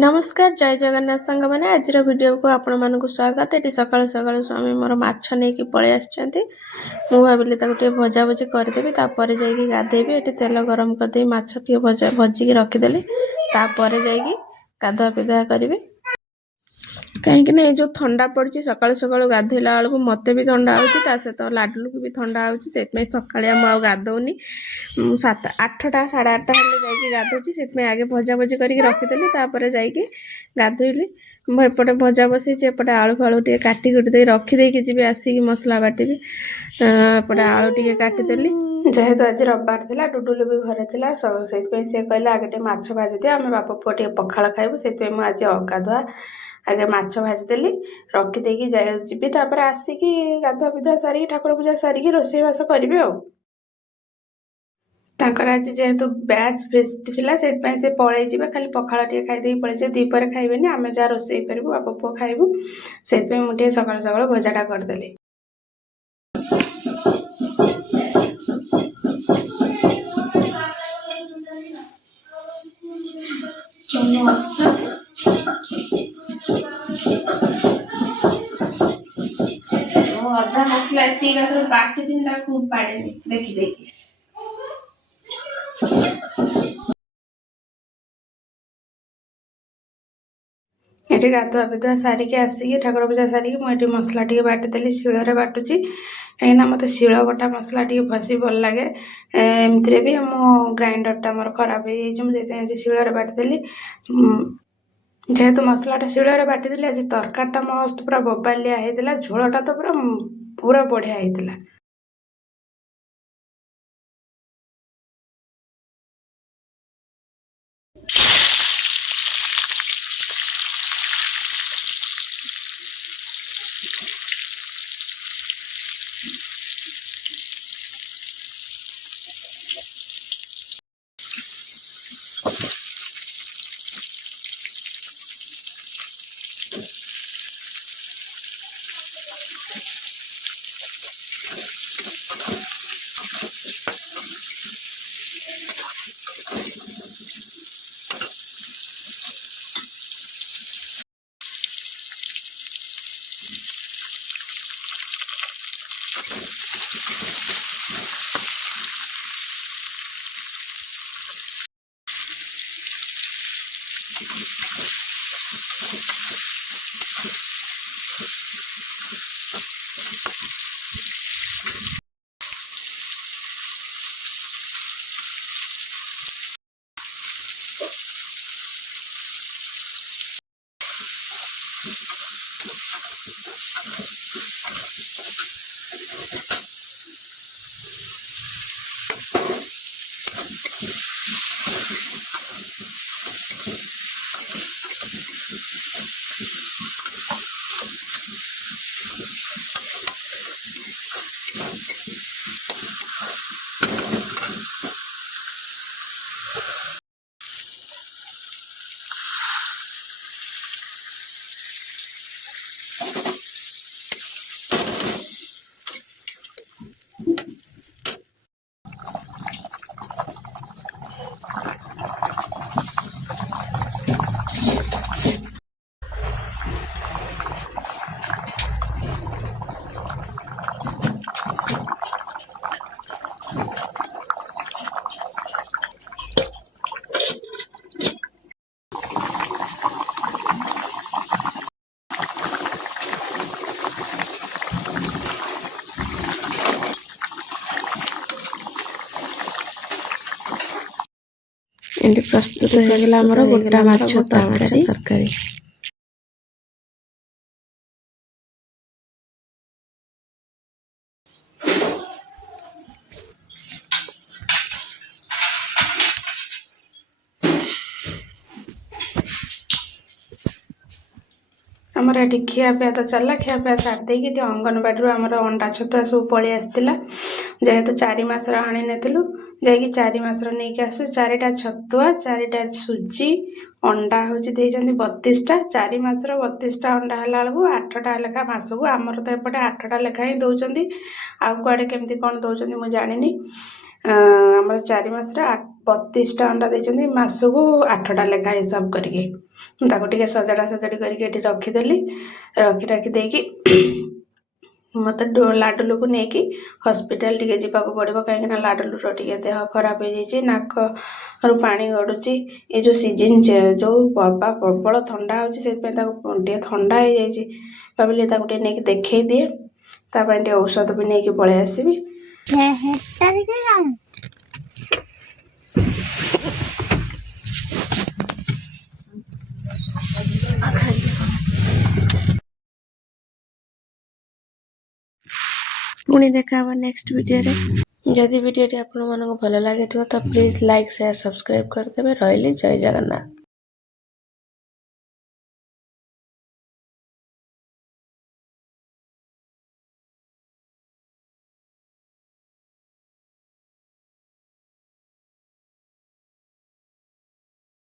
नमस्कार जय जगन्नाथ सांग मैंने आज वीडियो को आपण मानक स्वागत ये सकाल सकाल स्वामी मोर माछ नहीं पलि आसुँच मु भाविली भजा भजी करदेवी तापर जाइए गाधेबी ये तेल गरम करदे माछ टे भजिकी रखीदेली तापर जाइए गाधुआ पिधुआ करी कहीं जो ठंडा पड़ी सकाल सकाल गाधेला बेलू मत भी ठंडा हो सहित लाडलू को भी ठंडा हो सका गाधौनी 8टा 8:30 हेल्ले गाधुची से आगे भजा भजी करके रखीदेली तापर जाइए गाधोली एपटे भजा बसई एपटे आलू फालू टे काटी कुटी दे रखीदेकी जी आसिक मसला बाटिबी एपटे आलू टे काटिदेली जेहेतु आज रविवार थिला डुडुलु भी घरे थिला से कहले आगे टे माछ भाजी दे आम बाप पुआ टे पखाल खाइबु से आज गाधुआ आगे माछ भाजीदेली रखीदेकी जी तापर आसिकी गाधुआ पिधुआ सारिकी ठाकुर पूजा सारिकी रोषेईबास करी आज जेहेतु बैच फेस्ट थिला से पलि जाए खाली पखाल टे खाई पलि जाए दीपर खाइबेनी आम जहाँ रोषे करूँ बाप पुआ खाइबू से मुझे सकाल सकाल भजाटा करदेली अधा मसला बाटी थी पाड़े देखी देखी ये गाधुआ पिधुआ सारिकी आसिकी ठाकुर पूजा सारिकी मुझे मसला टे बाटिदेली शिଳରେ बाटुची कहीं मत शिल बटा मसला टे भसी भल लगे एमती भी मो ग्राइंडरटा मोर खराब हो मुझे शिଳରେ बाटिदेली जेहेतु मसलाटा शिଳରେ बाटिदेली आज तरकारीटा मस्त पूरा बोबालिया होता झोलटा तो पूरा बढ़िया होता प्रस्तुत हो गोटा माछ तरकारी आमर ये खियापिया तो चलला खियापिया सारी देकी अंगनवाड़ी आमर अंडा छतुआ सब पलि आसला जेहेतु 4 मासर आनी नथिलु जाइए 4 मासर नहीं आसु 4टा छतुआ 4टा सुजी अंडा हूँ 32टा 4 मासर 32टा अंडा है बेलू 8टा लेखा मासक आमर तो एपटे 8टा लेखा ही दौरान आउ कड़े केमती कौन दौरान मुझे जानी आमर 4 मासर 32टा अंडा देते मासक 8टा लेखा हिसाब करके ताको टिके सजाड़ा सजाड़ी करके रखीदेली रखी देकी मत लाडुलू को लेकिन हॉस्पिटल टिके जीवाक पड़ो कहीं लाडुलूर टिके देह खराब हो जाए नाक रु पानी गड़ुची ये जो सीजन जो बाबा प्रबल ठंडा होती ठंडा हो जाए भाविली नहीं देखे दिए ताप औषध भी नहीं पलि आसबि पुणी देखा नेक्स्ट वीडियो रे जदि वीडियो आपण मानक भल लगे तो प्लीज लाइक शेयर सब्सक्राइब करदेवे रही जय जगन्नाथ।